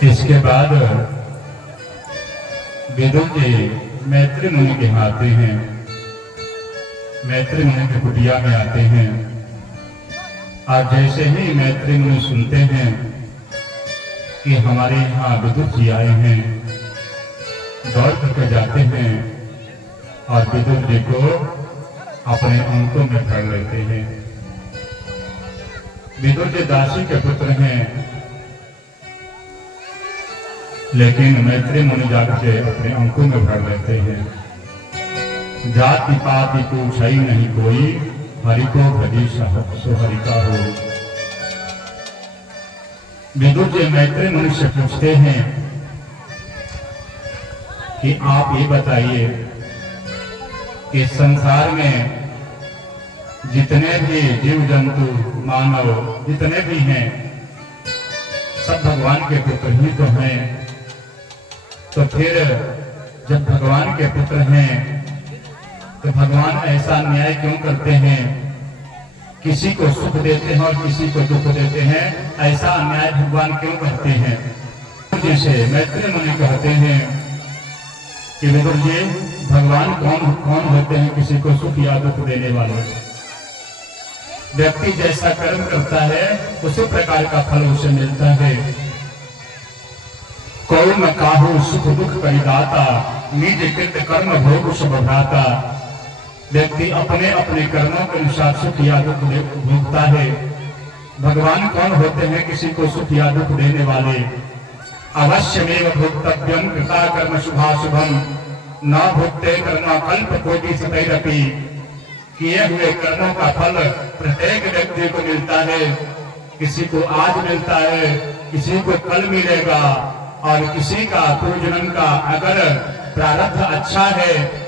इसके बाद विदुर जी मैत्री मुनि के यहाँ आते हैं। मैत्री मुनि की कुटिया में आते हैं और जैसे ही मैत्री मुनि सुनते हैं कि हमारे यहाँ विदुर जी आए हैं, दौड़ करके जाते हैं और विदुर जी को अपने अंकों में भर लेते हैं। विदुर जी दासी के पुत्र हैं, लेकिन मैत्री मुनि जाके अपने अंकों में भर लेते हैं। जाति पाति पूछई नहीं कोई, हरि को भजी सो हरि का हो। विदुर जी मैत्री मुनि से पूछते हैं कि आप ये बताइए कि संसार में जितने भी जीव जंतु मानव जितने भी हैं सब भगवान के पुत्र ही तो हैं। तो फिर जब भगवान के पुत्र हैं तो भगवान ऐसा न्याय क्यों करते हैं? किसी को सुख देते हैं और किसी को दुख देते हैं, ऐसा अन्याय भगवान क्यों करते हैं? जैसे मैत्री मुनि कहते हैं कि विदुर जी भगवान कौन कौन होते हैं किसी को सुख या दुख देने वाले? व्यक्ति जैसा कर्म करता है उसी प्रकार का फल उसे मिलता है। कौन न काहू सुख दुख परिदाता, निज कृत कर्म भोग शुभ भ्राता। व्यक्ति अपने अपने कर्मों के अनुसार सुख या दुख भोगता है। भगवान कौन होते हैं किसी को सुख या दुख देने वाले? अवश्यमेव भोक्तव्यम कृता कर्म शुभाशुभम, न भोक्ते कर्म कल्प कोटि सतैरपि। किए हुए कर्मों का फल प्रत्येक व्यक्ति को मिलता है। किसी को आज मिलता है, किसी को कल मिलेगा, और किसी का पूर्वजन्म का अगर प्रारब्ध अच्छा है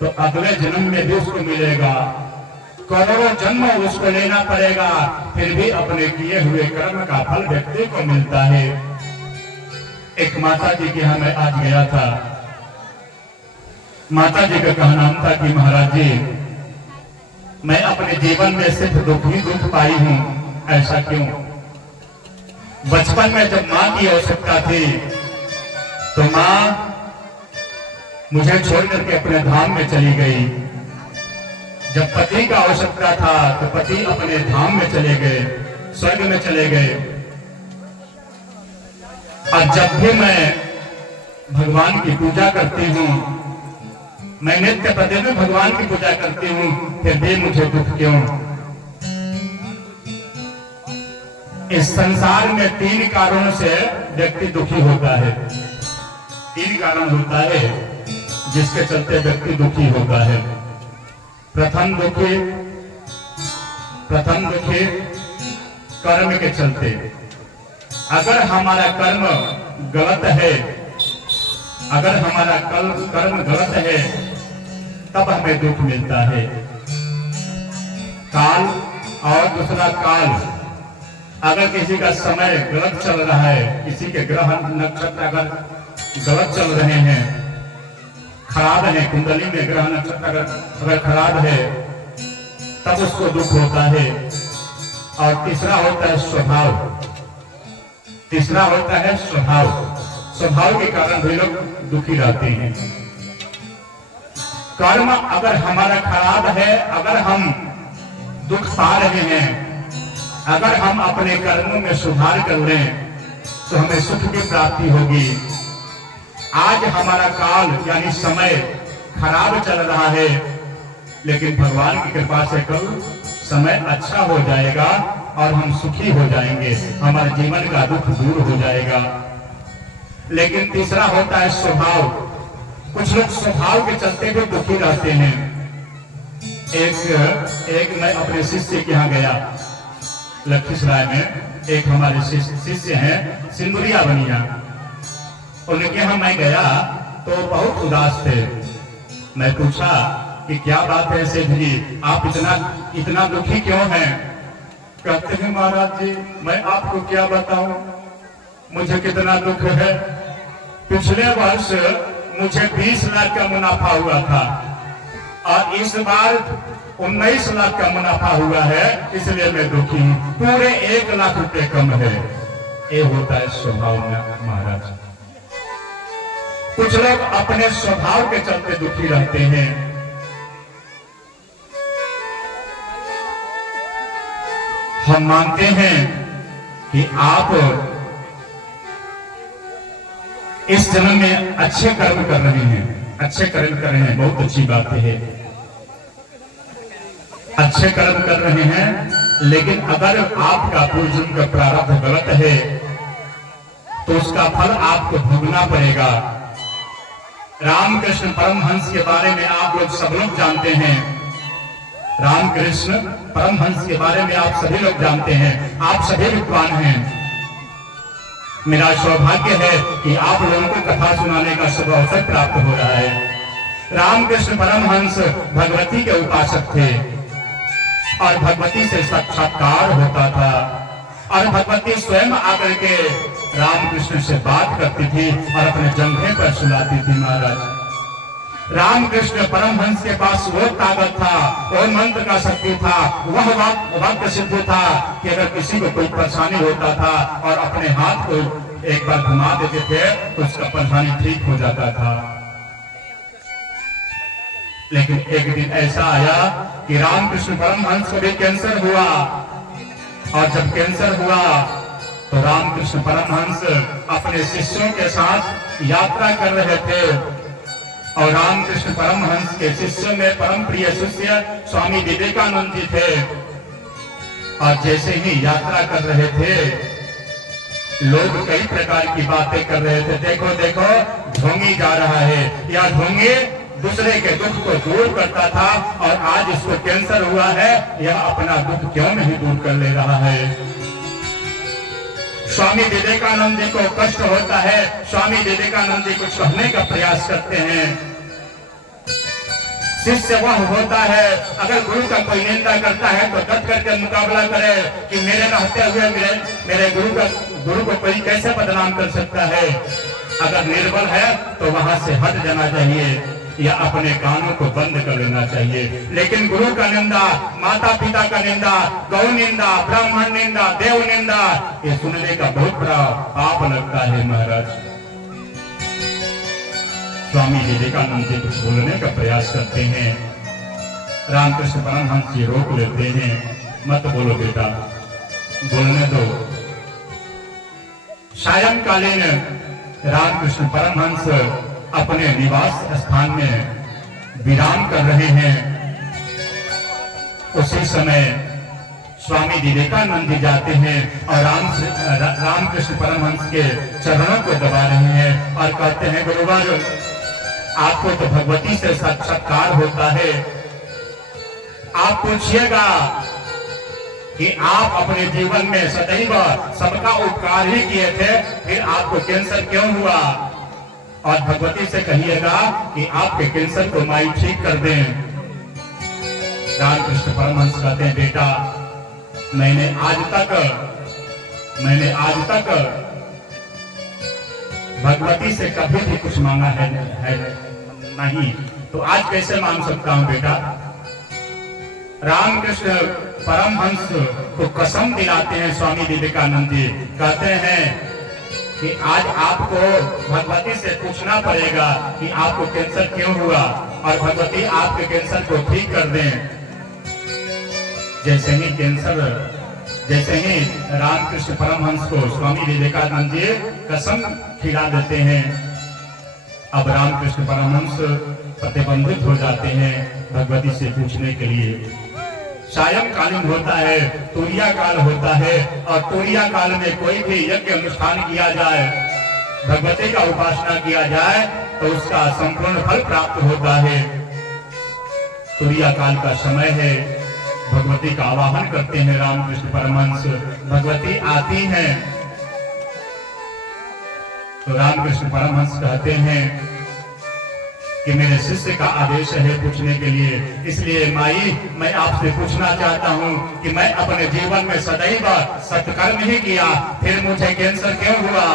तो अगले जन्म में भी उसको मिलेगा। करोड़ों जन्म उसको लेना पड़ेगा, फिर भी अपने किए हुए कर्म का फल व्यक्ति को मिलता है। एक माता जी के यहाँ मैं आज गया था। माता जी का कहना था कि महाराज जी मैं अपने जीवन में सिर्फ दुख ही दुख पाई हूं। ऐसा क्यों? बचपन में जब मां की आवश्यकता थी तो मां मुझे छोड़ करके अपने धाम में चली गई। जब पति का आवश्यकता था तो पति अपने धाम में चले गए, स्वर्ग में चले गए। और जब भी मैं भगवान की पूजा करती हूँ, मैं नित्य प्रतिदिन भगवान की पूजा करती हूँ, फिर भी मुझे दुख क्यों? इस संसार में तीन कारणों से व्यक्ति दुखी होता है। तीन कारण होता है जिसके चलते व्यक्ति दुखी होता है। प्रथम दुखी कर्म के चलते। अगर हमारा कर्म गलत है, अगर हमारा कर्म गलत है तब हमें दुख मिलता है। काल और दूसरा काल। अगर किसी का समय गलत चल रहा है, किसी के ग्रह नक्षत्र अगर गलत चल रहे हैं, खराब है, कुंडली में ग्रह नक्षत्र अगर खराब है तब उसको दुख होता है। और तीसरा होता है स्वभाव। तीसरा होता है स्वभाव। स्वभाव के कारण भी लोग दुखी रहते हैं। कर्म अगर हमारा खराब है, अगर हम दुख पा रहे हैं, अगर हम अपने कर्मों में सुधार कर लें तो हमें सुख की प्राप्ति होगी। आज हमारा काल यानी समय खराब चल रहा है, लेकिन भगवान की कृपा से कल समय अच्छा हो जाएगा और हम सुखी हो जाएंगे, हमारे जीवन का दुख दूर हो जाएगा। लेकिन तीसरा होता है स्वभाव। कुछ लोग स्वभाव के चलते भी दुखी रहते हैं। एक मैं अपने शिष्य के यहाँ गया लखीसराय में। एक हमारे शिष्य हैं सिंदुरिया बनिया। उनके यहाँ मैं गया तो बहुत उदास थे। मैं पूछा कि क्या बात है सेठ जी, आप इतना दुखी क्यों हैं? कहते हैं महाराज जी मैं आपको क्या बताऊं, मुझे कितना दुख है। पिछले वर्ष मुझे 20 लाख का मुनाफा हुआ था और इस बार 19 लाख का मुनाफा हुआ है, इसलिए मैं दुखी हूं। पूरे 1 लाख रुपए कम है। ये होता है स्वभाव में महाराज। कुछ लोग अपने स्वभाव के चलते दुखी रहते हैं। हम मानते हैं कि आप इस जन्म में अच्छे कर्म कर रहे हैं, अच्छे कर्म कर रहे हैं, बहुत अच्छी बात है, अच्छे कर्म कर रहे हैं। लेकिन अगर आपका पूर्वजन्म का प्रारब्ध गलत है तो उसका फल आपको भोगना पड़ेगा। रामकृष्ण परमहंस के बारे में आप लोग सब लोग जानते हैं। रामकृष्ण परमहंस के बारे में आप सभी लोग जानते हैं, आप सभी विद्वान हैं। मेरा सौभाग्य है कि आप लोगों को कथा सुनाने का शुभ अवसर प्राप्त हो रहा है। रामकृष्ण परमहंस भगवती के उपासक थे और भगवती से साक्षात्कार होता था और भगवती स्वयं आकर के रामकृष्ण से बात करती थी और अपने जंघे पर सुलाती थी महाराज। रामकृष्ण परमहंस के पास वो ताकत था, वो मंत्र का शक्ति था, वह वाक्य सिद्ध था कि अगर किसी को कोई परेशानी होता था और अपने हाथ को एक बार घुमा देते थे तो उसका परेशानी ठीक हो जाता था। लेकिन एक दिन ऐसा आया कि रामकृष्ण परमहंस को भी कैंसर हुआ और जब कैंसर हुआ तो रामकृष्ण परमहंस अपने शिष्यों के साथ यात्रा कर रहे थे और रामकृष्ण परमहंस के शिष्यों में परम प्रिय शिष्य स्वामी विवेकानंद जी थे। और जैसे ही यात्रा कर रहे थे लोग कई प्रकार की बातें कर रहे थे, देखो देखो ढोंगी जा रहा है, या ढोंगी दूसरे के दुख को दूर करता था और आज इसको कैंसर हुआ है, यह अपना दुख क्यों नहीं दूर कर ले रहा है। स्वामी विवेकानंद जी को कष्ट होता है, स्वामी विवेकानंद जी कुछ कहने का प्रयास करते हैं। शिष्य वह होता है अगर गुरु का कोई निंदा करता है तो डट करके मुकाबला करे कि मेरे रहते हुए मेरे गुरु को कोई कैसे बदनाम कर सकता है। अगर निर्बल है तो वहां से हट जाना चाहिए या अपने कानों को बंद कर लेना चाहिए। लेकिन गुरु का निंदा, माता पिता का निंदा, गौ निंदा, ब्राह्मण निंदा, देव निंदा, ये सुनने का बहुत बड़ा पाप लगता है महाराज। स्वामी विवेकानंद जी कुछ बोलने का प्रयास करते हैं, रामकृष्ण परमहंस जी रोक लेते हैं, मत बोलो बेटा, बोलने दो। सायंकालीन रामकृष्ण परमहंस अपने निवास स्थान में विराम कर रहे हैं। उसी समय स्वामी विवेकानंद जी जाते हैं और रामकृष्ण परमहंस के चरणों को दबा रहे हैं और कहते हैं गुरुवर, आपको तो भगवती से साक्षात्कार होता है, आप पूछिएगा कि आप अपने जीवन में सदैव सबका उपकार ही किए थे, फिर आपको कैंसर क्यों हुआ। और भगवती से कहिएगा कि आपके कैंसर को माई ठीक कर दें। रामकृष्ण परमहंस कहते हैं बेटा, मैंने आज तक भगवती से कभी भी कुछ मांगा है नहीं, तो आज कैसे मांग सकता हूं बेटा। रामकृष्ण परमहंस को कसम दिलाते हैं स्वामी विवेकानंद जी, कहते हैं कि आज आपको भगवती से पूछना पड़ेगा कि आपको कैंसर क्यों हुआ और भगवती आपके कैंसर को ठीक कर दें। जैसे ही रामकृष्ण परमहंस को स्वामी विवेकानंद जी कसम खिला देते हैं, अब रामकृष्ण परमहंस प्रतिबंधित हो जाते हैं भगवती से पूछने के लिए। सायंकालीन होता है, तुरिया काल होता है और तुरिया काल में कोई भी यज्ञ अनुष्ठान किया जाए, भगवती का उपासना किया जाए तो उसका संपूर्ण फल प्राप्त होता है। तुरिया काल का समय है, भगवती का आवाहन करते हैं रामकृष्ण परमहंस, भगवती आती हैं तो रामकृष्ण परमहंस कहते हैं कि मेरे शिष्य का आदेश है पूछने के लिए, इसलिए माई मैं आपसे पूछना चाहता हूं कि मैं अपने जीवन में सदैव सत्कर्म ही किया, फिर मुझे कैंसर क्यों हुआ।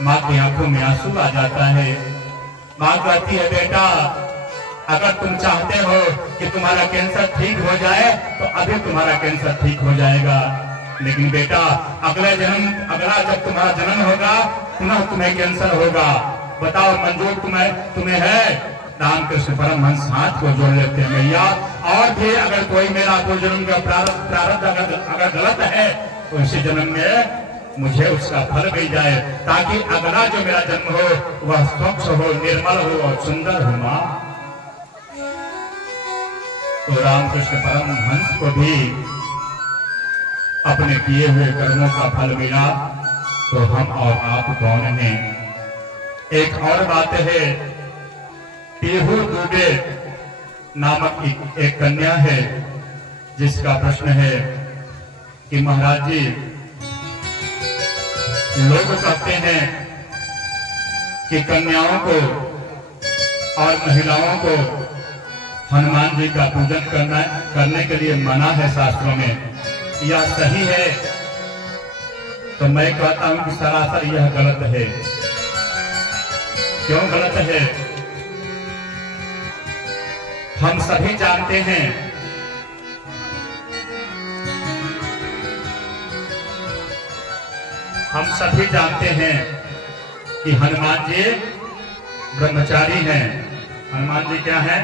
माँ की आंखों में आंसू आ जाता है। माँ कहती है बेटा, अगर तुम चाहते हो कि तुम्हारा कैंसर ठीक हो जाए तो अभी तुम्हारा कैंसर ठीक हो जाएगा, लेकिन बेटा अगला जब तुम्हारा जन्म होगा पुनः तुम्हें कैंसर होगा। बताओ मंजूर तुम्हें है? रामकृष्ण परमहंस हाथ को जोड़ लेते हैं, भैया और भी अगर कोई मेरा पूर्वजन्म का प्रारब्ध अगर गलत है तो इसी जन्म में मुझे उसका फल मिल जाए, ताकि अगला जो मेरा जन्म हो वह स्वच्छ हो, निर्मल हो और सुंदर हो। मां तो रामकृष्ण परमहंस को भी अपने किए हुए कर्मों का फल मिला, तो हम और आप कौन हैं? एक और बात है, पीहू दुबे नामक एक कन्या है जिसका प्रश्न है कि महाराज जी, लोग कहते हैं कि कन्याओं को और महिलाओं को हनुमान जी का पूजन करने के लिए मना है शास्त्रों में, यह सही है? तो मैं कहता हूं कि सरासर यह गलत है। क्यों गलत है? हम सभी जानते हैं कि हनुमान जी ब्रह्मचारी हैं। हनुमान जी क्या हैं?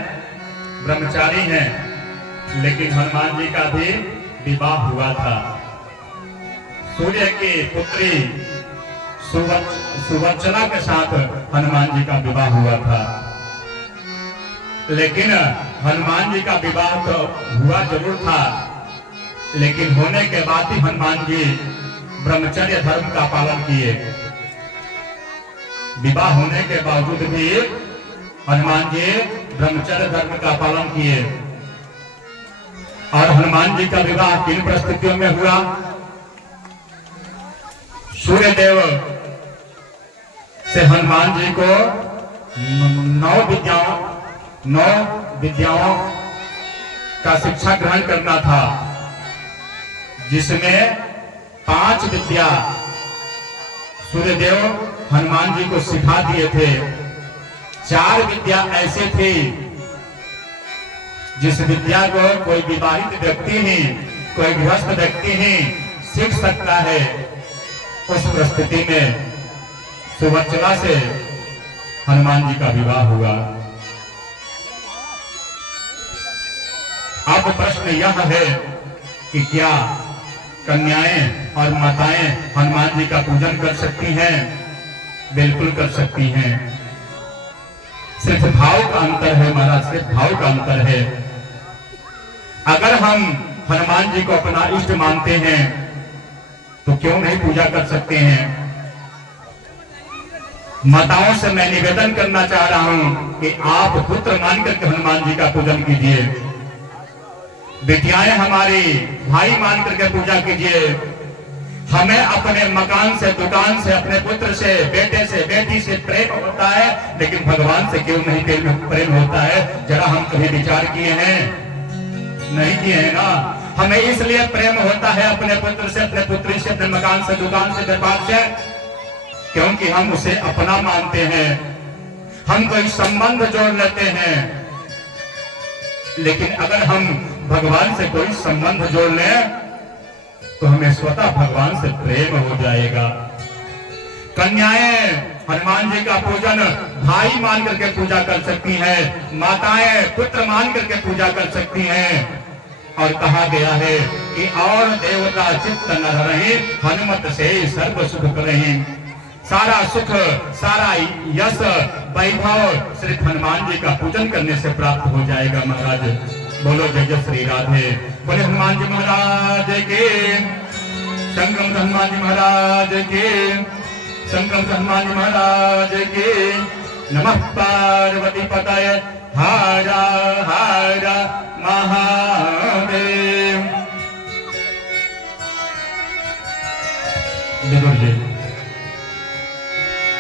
ब्रह्मचारी हैं। लेकिन हनुमान जी का भी विवाह हुआ था। सूर्य की पुत्री सुवत्सला के साथ हनुमान जी का विवाह हुआ था। लेकिन हनुमान जी का विवाह तो हुआ जरूर था, लेकिन होने के बाद ही हनुमान जी ब्रह्मचर्य धर्म का पालन किए। विवाह होने के बावजूद भी हनुमान जी ब्रह्मचर्य धर्म का पालन किए। और हनुमान जी का विवाह किन परिस्थितियों में हुआ? सूर्यदेव से हनुमान जी को 9 विद्याओं का शिक्षा ग्रहण करना था, जिसमें 5 विद्या सूर्यदेव हनुमान जी को सिखा दिए थे। 4 विद्या ऐसे थी जिस विद्या को कोई विवाहित व्यक्ति ही, कोई गृहस्थ व्यक्ति ही सीख सकता है। उस परिस्थिति में सुवत्सला से हनुमान जी का विवाह हुआ। अब प्रश्न यह है कि क्या कन्याएं और माताएं हनुमान जी का पूजन कर सकती हैं? बिल्कुल कर सकती हैं। सिर्फ भाव का अंतर है महाराज, सिर्फ भाव का अंतर है। अगर हम हनुमान जी को अपना इष्ट मानते हैं तो क्यों नहीं पूजा कर सकते हैं? माताओं से मैं निवेदन करना चाह रहा हूं कि आप पुत्र मान करके हनुमान जी का पूजन कीजिए। बेटियाएं हमारी भाई मान करके पूजा कीजिए। हमें अपने मकान से, दुकान से, अपने पुत्र से, बेटे से, बेटी से प्रेम होता है, लेकिन भगवान से क्यों नहीं प्रेम होता है? जरा हम कभी विचार किए हैं? नहीं किए हैं ना। हमें इसलिए प्रेम होता है अपने पुत्र से, अपने पुत्री से, अपने मकान से, दुकान से, व्यापार से, क्योंकि हम उसे अपना मानते हैं। हम कोई संबंध जोड़ लेते हैं। लेकिन अगर हम भगवान से कोई संबंध जोड़ लें तो हमें स्वतः भगवान से प्रेम हो जाएगा। कन्याएं हनुमान जी का पूजन भाई मान करके पूजा कर सकती हैं, माताएं पुत्र मान करके पूजा कर सकती हैं। और कहा गया है कि और देवता चित्त न रहे, हनुमत से सर्व सुख करहि। सारा सुख, सारा यश, वैभव सिर्फ हनुमान जी का पूजन करने से प्राप्त हो जाएगा। महाराज बोलो जय जय श्री राधे। बोले हनुमान जी महाराज के, संगम हनुमान जी महाराज के, संगम हनुमान जी महाराज के। नमः पार्वती पतये हर हर महादेव।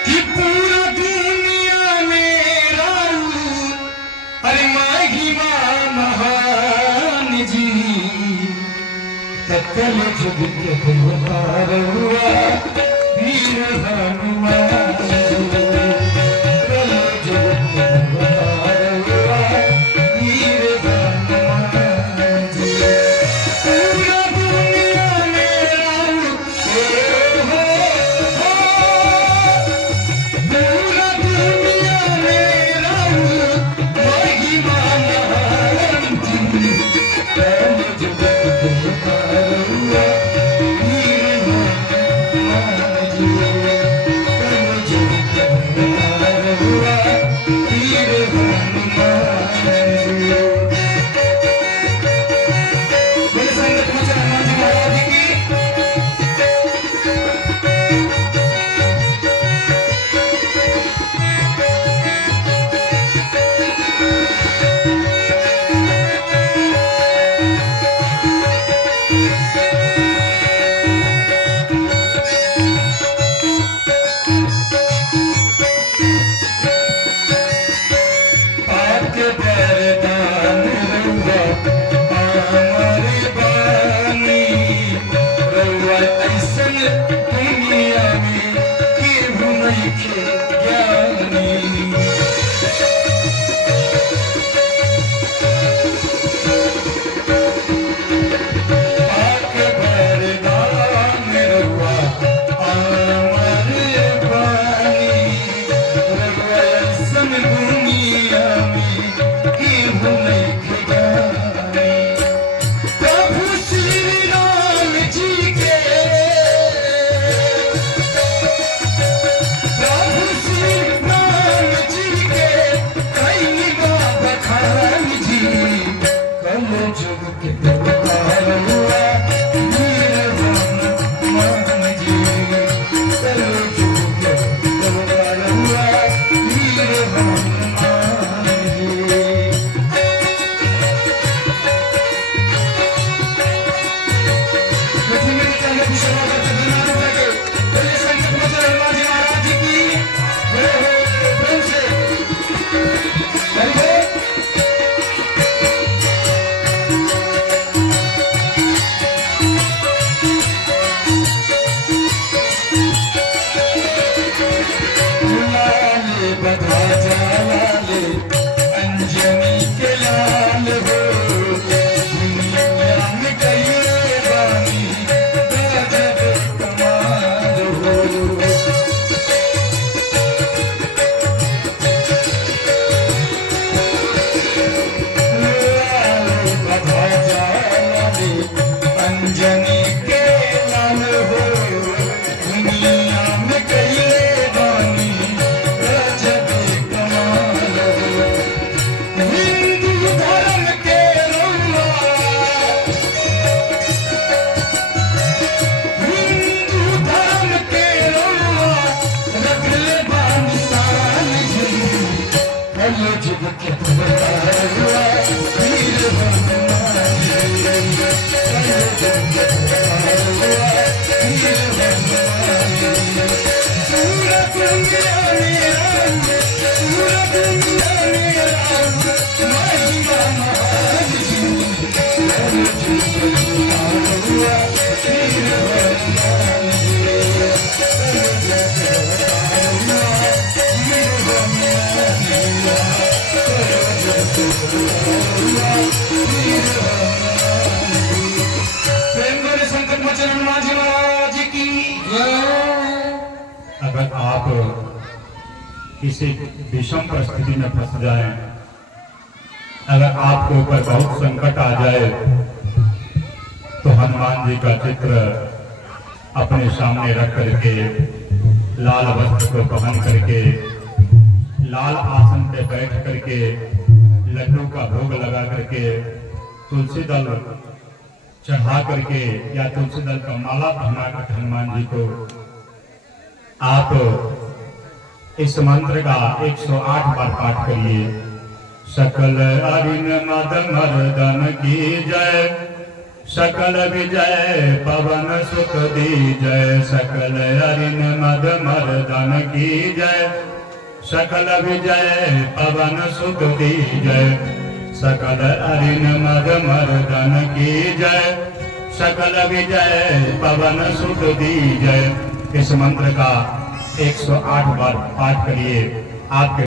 कि पूरा दुनिया में राऊ, अरे महिमा महान जी, सकल जुग के अवतार हुआ वीर हनुमान जी। सकल जुग के अवतार हुआ वीर हनुमान जी। पूरा दुनिया में संकट मोचन हनुमान जी महाराज की अगर आप किसी विषम परिस्थिति में फंस जाएं, अगर आपके ऊपर बहुत संकट आ जाए, तो हनुमान जी का चित्र अपने सामने रख करके, लाल वस्त्र को पहन करके, लाल आसन पे बैठ करके, लड्डू का भोग लगा करके, तुलसी दल चढ़ा करके या तुलसी दल का माला पहना कर हनुमान जी को आप इस मंत्र का 108 बार पाठ करिए। सकल अरिन मद मर्दन की जय, सकल विजय पवन सुख दीजय। सकल अरिन मद मर्दन की जय, सकल विजय पवन सुख दीजय। सकल अरिन मद मर्दन की जय, सकल विजय पवन सुख दीजय। इस मंत्र का 108 बार पाठ करिए। आपके